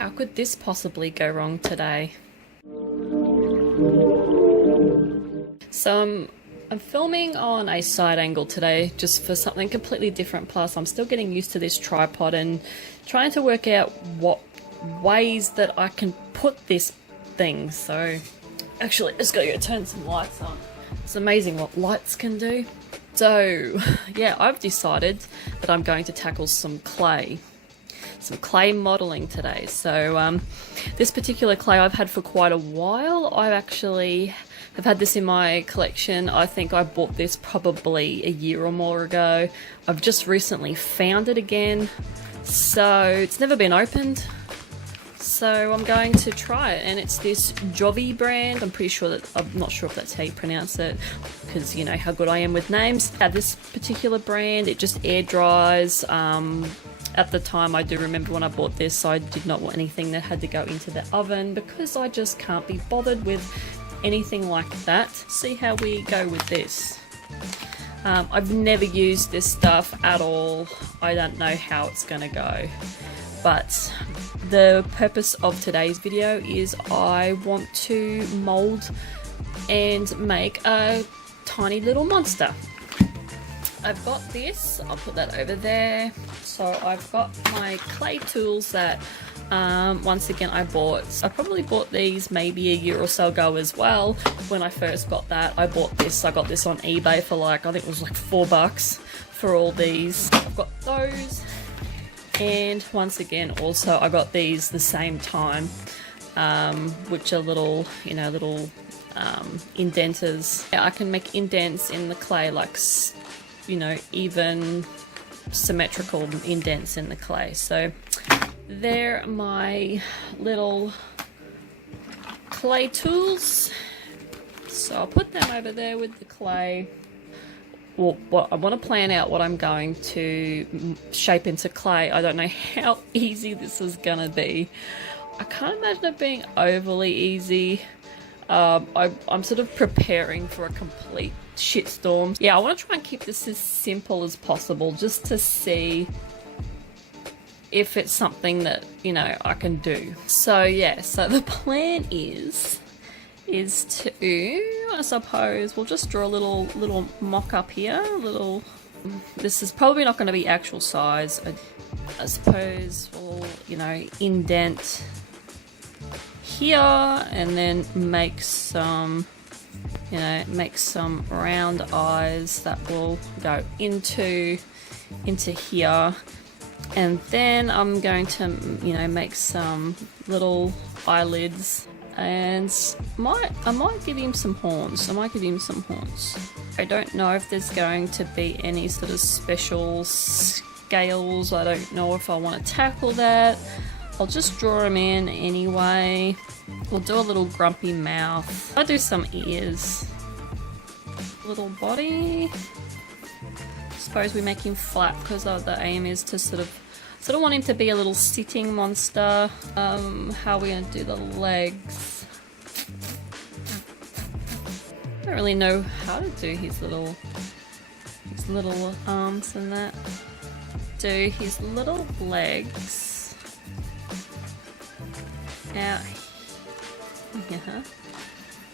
how could this possibly go wrong today? So I'm filming on a side angle today just for something completely different, plus I'm still getting used to this tripod and trying to work out what ways that I can put this thing. So actually let's go turn some lights on. It's amazing what lights can do. So yeah, I've decided that I'm going to tackle some clay modeling today. So this particular clay I've had for quite a while. I actually have had this in my collection. I think I bought this probably a year or more ago. I've just recently found it again, so it's never been opened. So I'm going to try it, and it's this Jovi brand. I'm not sure if that's how you pronounce it, because you know how good I am with names. This particular brand, it just air dries. At the time, I do remember when I bought this, I did not want anything that had to go into the oven because I just can't be bothered with anything like that. See how we go with this. I've never used this stuff at all. I don't know how it's gonna go, but the purpose of today's video is I want to mold and make a tiny little monster. I've got this, I'll put that over there. So I've got my clay tools that once again I probably bought these maybe a year or so ago as well. When I first got that, I got this on eBay for like, I think it was like $4 for all these. I've got those, and once again also I got these the same time, which are little indenters. I can make indents in the clay, like, you know, even symmetrical indents in the clay. So they're my little clay tools. So I'll put them over there with the clay. Well, I want to plan out what I'm going to shape into clay. I don't know how easy this is gonna be. I can't imagine it being overly easy. I'm sort of preparing for a complete shitstorm. Yeah, I want to try and keep this as simple as possible, just to see if it's something that, you know, I can do. So yeah, so the plan is to, I suppose, we'll just draw a little mock-up here. This is probably not going to be actual size. I suppose we'll, you know, indent here and then make some round eyes that will go into here, and then I'm going to, you know, make some little eyelids, and I might give him some horns. I don't know if there's going to be any sort of special scales. I don't know if I want to tackle that. I'll just draw them in anyway. We'll do a little grumpy mouth. I'll do some ears. Little body. Suppose we make him flat because the aim is to sort of want him to be a little sitting monster. How are we going to do the legs? I don't really know how to do his little arms and that. Do his little legs out here,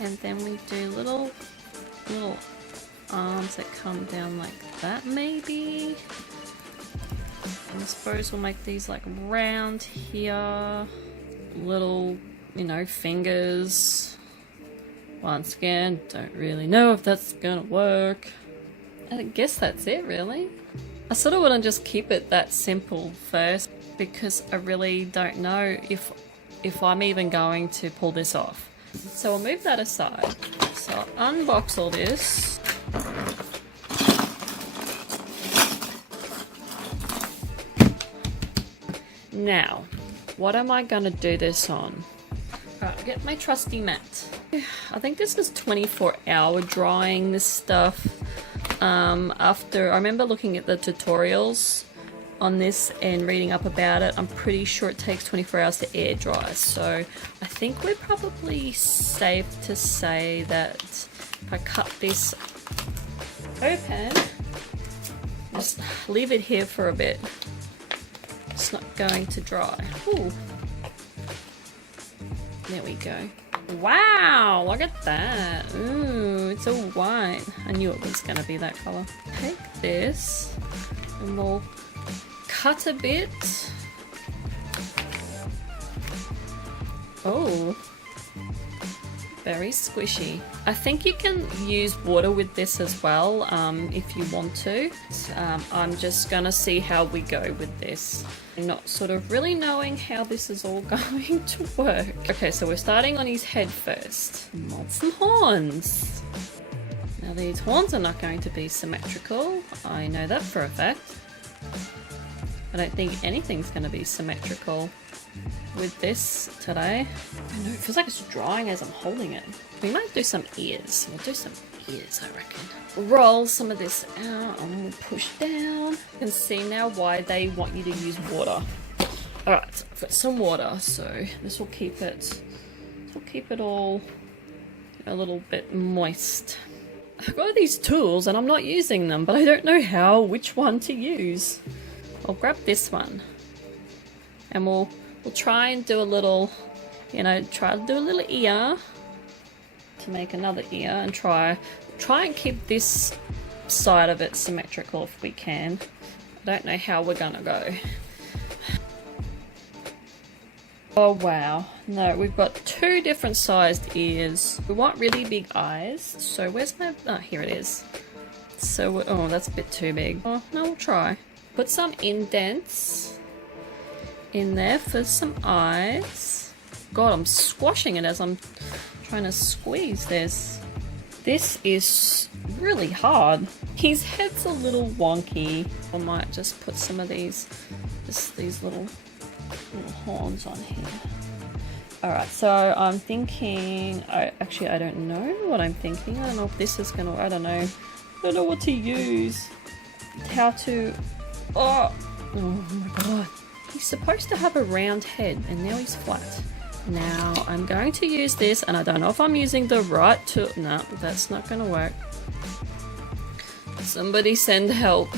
and then we do little arms that come down like that, maybe. And I suppose we'll make these like round here, little, you know, fingers. Once again, don't really know if that's gonna work. I guess that's it, really. I sort of want to just keep it that simple first, because I really don't know if I'm even going to pull this off. So I'll move that aside. So I'll unbox all this. Now, what am I going to do this on? Alright, get my trusty mat. I think this is 24-hour drying this stuff. After I remember looking at the tutorials on this and reading up about it, I'm pretty sure it takes 24 hours to air dry. So I think we're probably safe to say that if I cut this open, just leave it here for a bit, it's not going to dry. Ooh, There we go. Wow, look at that. Ooh, it's all white. I knew it was gonna be that color. Take this and we'll cut a bit. Oh, very squishy. I think you can use water with this as well if you want to. I'm just gonna see how we go with this. I'm not sort of really knowing how this is all going to work. Okay, so we're starting on his head first. Want some horns. Now these horns are not going to be symmetrical. I know that for a fact. I don't think anything's going to be symmetrical with this today. I know, it feels like it's drying as I'm holding it. We might do some ears. We'll do some ears, I reckon. Roll some of this out and we'll push down. You can see now why they want you to use water. Alright, so I've got some water, so this will keep it all a little bit moist. I've got these tools and I'm not using them, but I don't know which one to use. I'll grab this one and we'll try and do a little, try to do a little ear to make another ear and try and keep this side of it symmetrical if we can. I don't know how we're gonna go. Oh wow, no, we've got two different sized ears. We want really big eyes, so where's my, oh, here it is. So, oh, that's a bit too big. Oh, no, we'll try. Put some indents in there for some eyes. God, I'm squashing it as I'm trying to squeeze this. This is really hard. His head's a little wonky. I might just put some of these little horns on here. Alright, so I'm thinking, actually I don't know what I'm thinking. I don't know if this is gonna, I don't know what to use. How to, oh my god. He's supposed to have a round head and now he's flat. Now I'm going to use this and I don't know if I'm using the right tool. No, that's not gonna work. Somebody send help.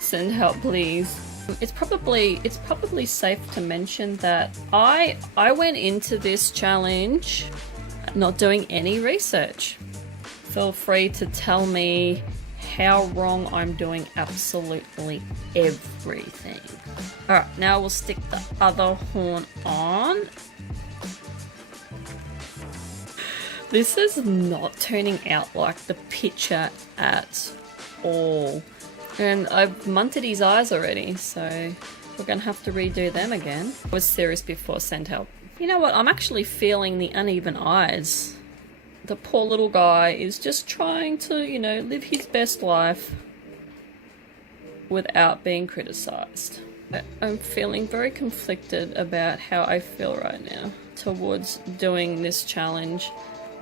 Send help please. It's probably safe to mention that I went into this challenge not doing any research. Feel free to tell me how wrong I'm doing absolutely everything. Alright, now we'll stick the other horn on. This is not turning out like the picture at all. And I've munted his eyes already, so we're gonna have to redo them again. I was serious before, send help. You know what, I'm actually feeling the uneven eyes. The poor little guy is just trying to, live his best life without being criticized. I'm feeling very conflicted about how I feel right now towards doing this challenge.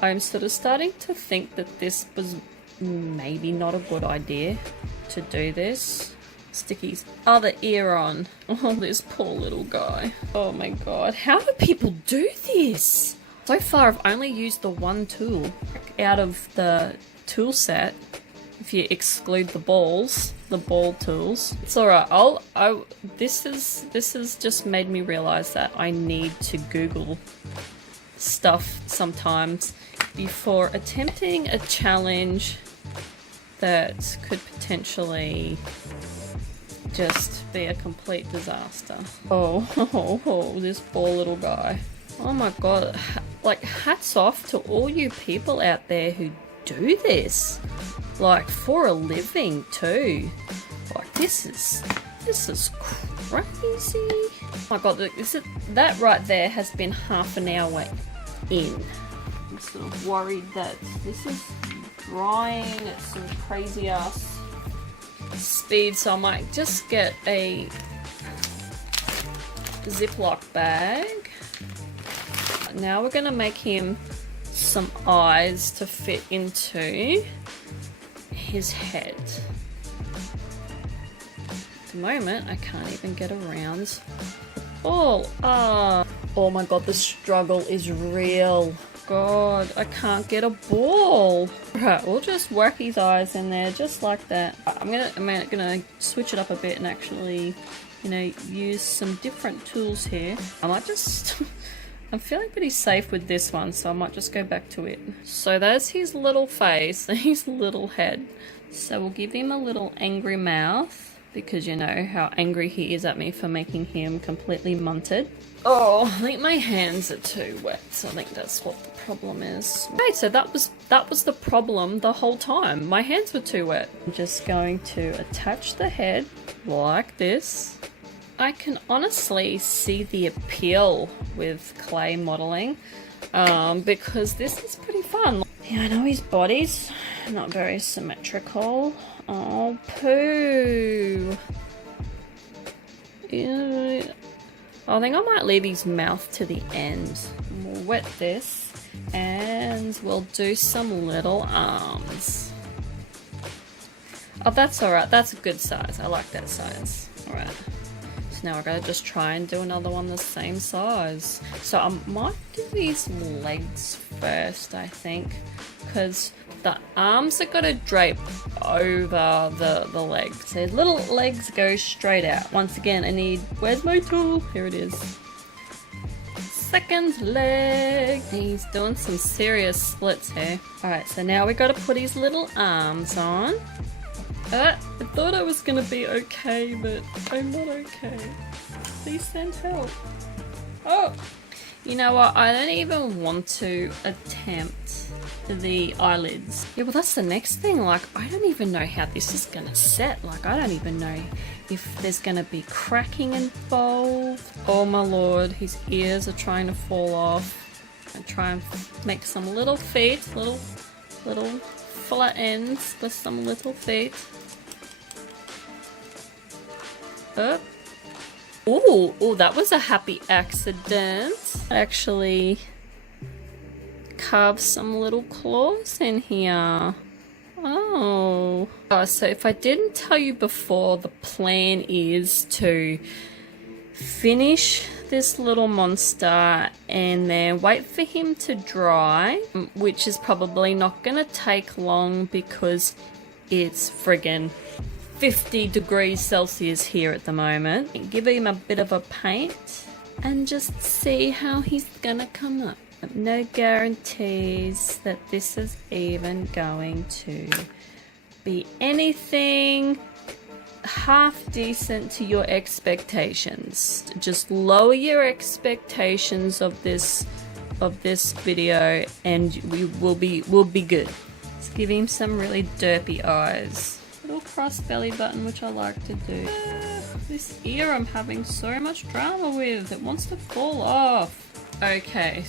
I'm sort of starting to think that this was maybe not a good idea to do this. Stick his other ear on. Oh, this poor little guy. Oh my god, how do people do this? So far I've only used the one tool out of the tool set. If you exclude the ball tools. It's alright, this has just made me realize that I need to Google stuff sometimes before attempting a challenge that could potentially just be a complete disaster. Oh, this poor little guy. Oh my god, like hats off to all you people out there who do this, like for a living too. Like this is crazy. Oh my god, that right there has been half an hour in. I'm sort of worried that this is drying at some crazy ass speed, so I might just get a Ziploc bag. Now we're gonna make him some eyes to fit into his head. At the moment, I can't even get around. Oh my god, the struggle is real. God, I can't get a ball. Right, we'll just whack his eyes in there just like that. I'm gonna switch it up a bit and actually, use some different tools here. I might just I'm feeling pretty safe with this one, so I might just go back to it. So there's his little face, his little head. So we'll give him a little angry mouth, because you know how angry he is at me for making him completely munted. Oh, I think my hands are too wet, so I think that's what the problem is. Okay, so that was the problem the whole time. My hands were too wet. I'm just going to attach the head like this. I can honestly see the appeal with clay modeling, because this is pretty fun. Yeah, I know his body's not very symmetrical. Oh, poo. Ew. I think I might leave his mouth to the end. We'll wet this and we'll do some little arms. Oh, that's alright. That's a good size. I like that size. Alright. So now we're going to just try and do another one the same size. So I might do these legs first, I think, because the arms are going to drape over the legs. So little legs go straight out. Once again, I need... Where's my tool? Here it is. Second leg. He's doing some serious splits here. Alright, so now we got to put his little arms on. I thought I was going to be okay, but I'm not okay. Please send help. Oh! You know what? I don't even want to attempt the eyelids. Yeah, well that's the next thing. Like, I don't even know how this is gonna set. Like, I don't even know if there's gonna be cracking involved. Oh my lord, his ears are trying to fall off. And try and make some little feet, little flat ends with some little feet. Oh, that was a happy accident. I actually carved some little claws in here. Oh, so if I didn't tell you before, the plan is to finish this little monster and then wait for him to dry, which is probably not gonna take long because it's friggin' 50 degrees Celsius here at the moment. Give him a bit of a paint and just see how he's gonna come up. No guarantees that this is even going to be anything half decent to your expectations. Just lower your expectations of this video and we'll be good. Let's give him some really derpy eyes. Little cross belly button, which I like to do. This ear I'm having so much drama with. It wants to fall off. Okay,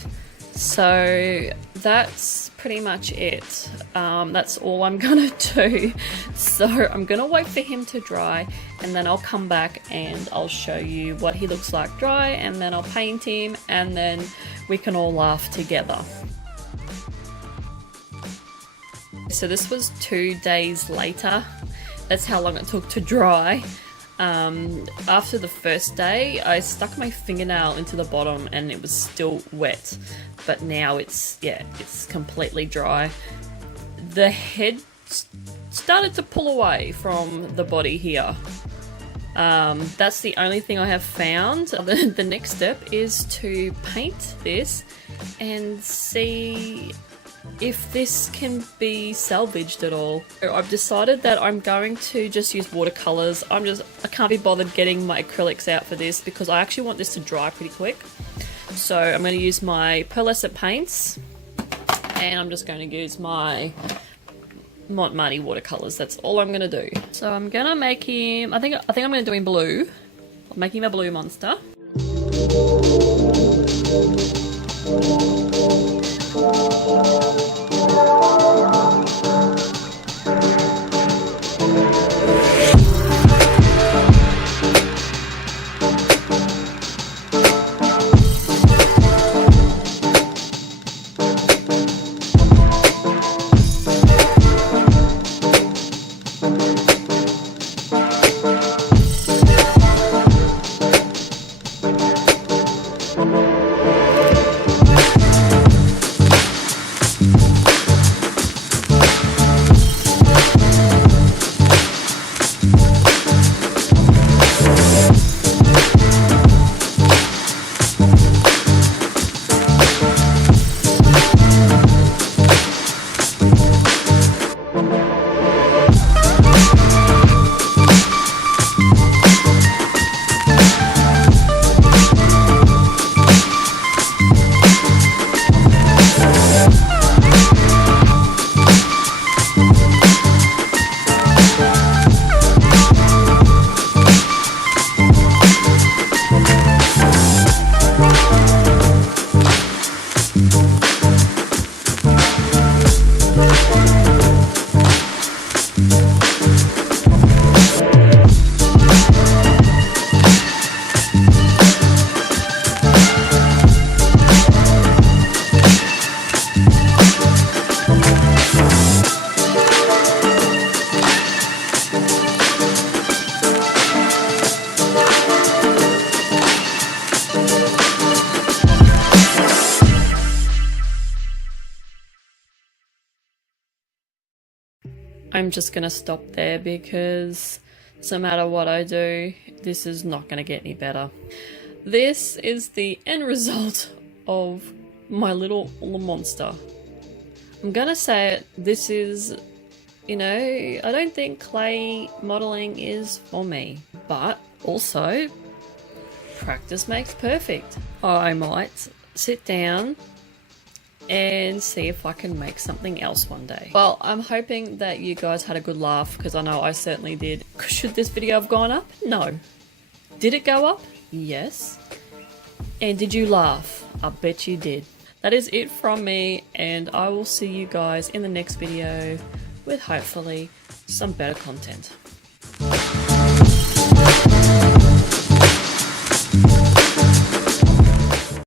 so that's pretty much it. That's all I'm gonna do. So I'm gonna wait for him to dry and then I'll come back and I'll show you what he looks like dry, and then I'll paint him and then we can all laugh together. So this was 2 days later. That's how long it took to dry. After the first day, I stuck my fingernail into the bottom and it was still wet. But now it's completely dry. The head started to pull away from the body here. That's the only thing I have found. The next step is to paint this and see if this can be salvaged at all. I've decided that I'm going to just use watercolors. I can't be bothered getting my acrylics out for this because I actually want this to dry pretty quick. So I'm going to use my pearlescent paints and I'm just going to use my Montmartre watercolors. That's all I'm going to do. So I'm going to make him, I think I'm going to do him blue. I'm making him a blue monster. I'm just gonna stop there because no matter what I do, this is not gonna get any better. This is the end result of my little monster. I'm gonna say it, this is, you know, I don't think clay modeling is for me, but also practice makes perfect. I might sit down and see if I can make something else one day. Well, I'm hoping that you guys had a good laugh, because I know I certainly did. Should this video have gone up? No. Did it go up? Yes. And did you laugh? I bet you did. That is it from me, and I will see you guys in the next video with hopefully some better content.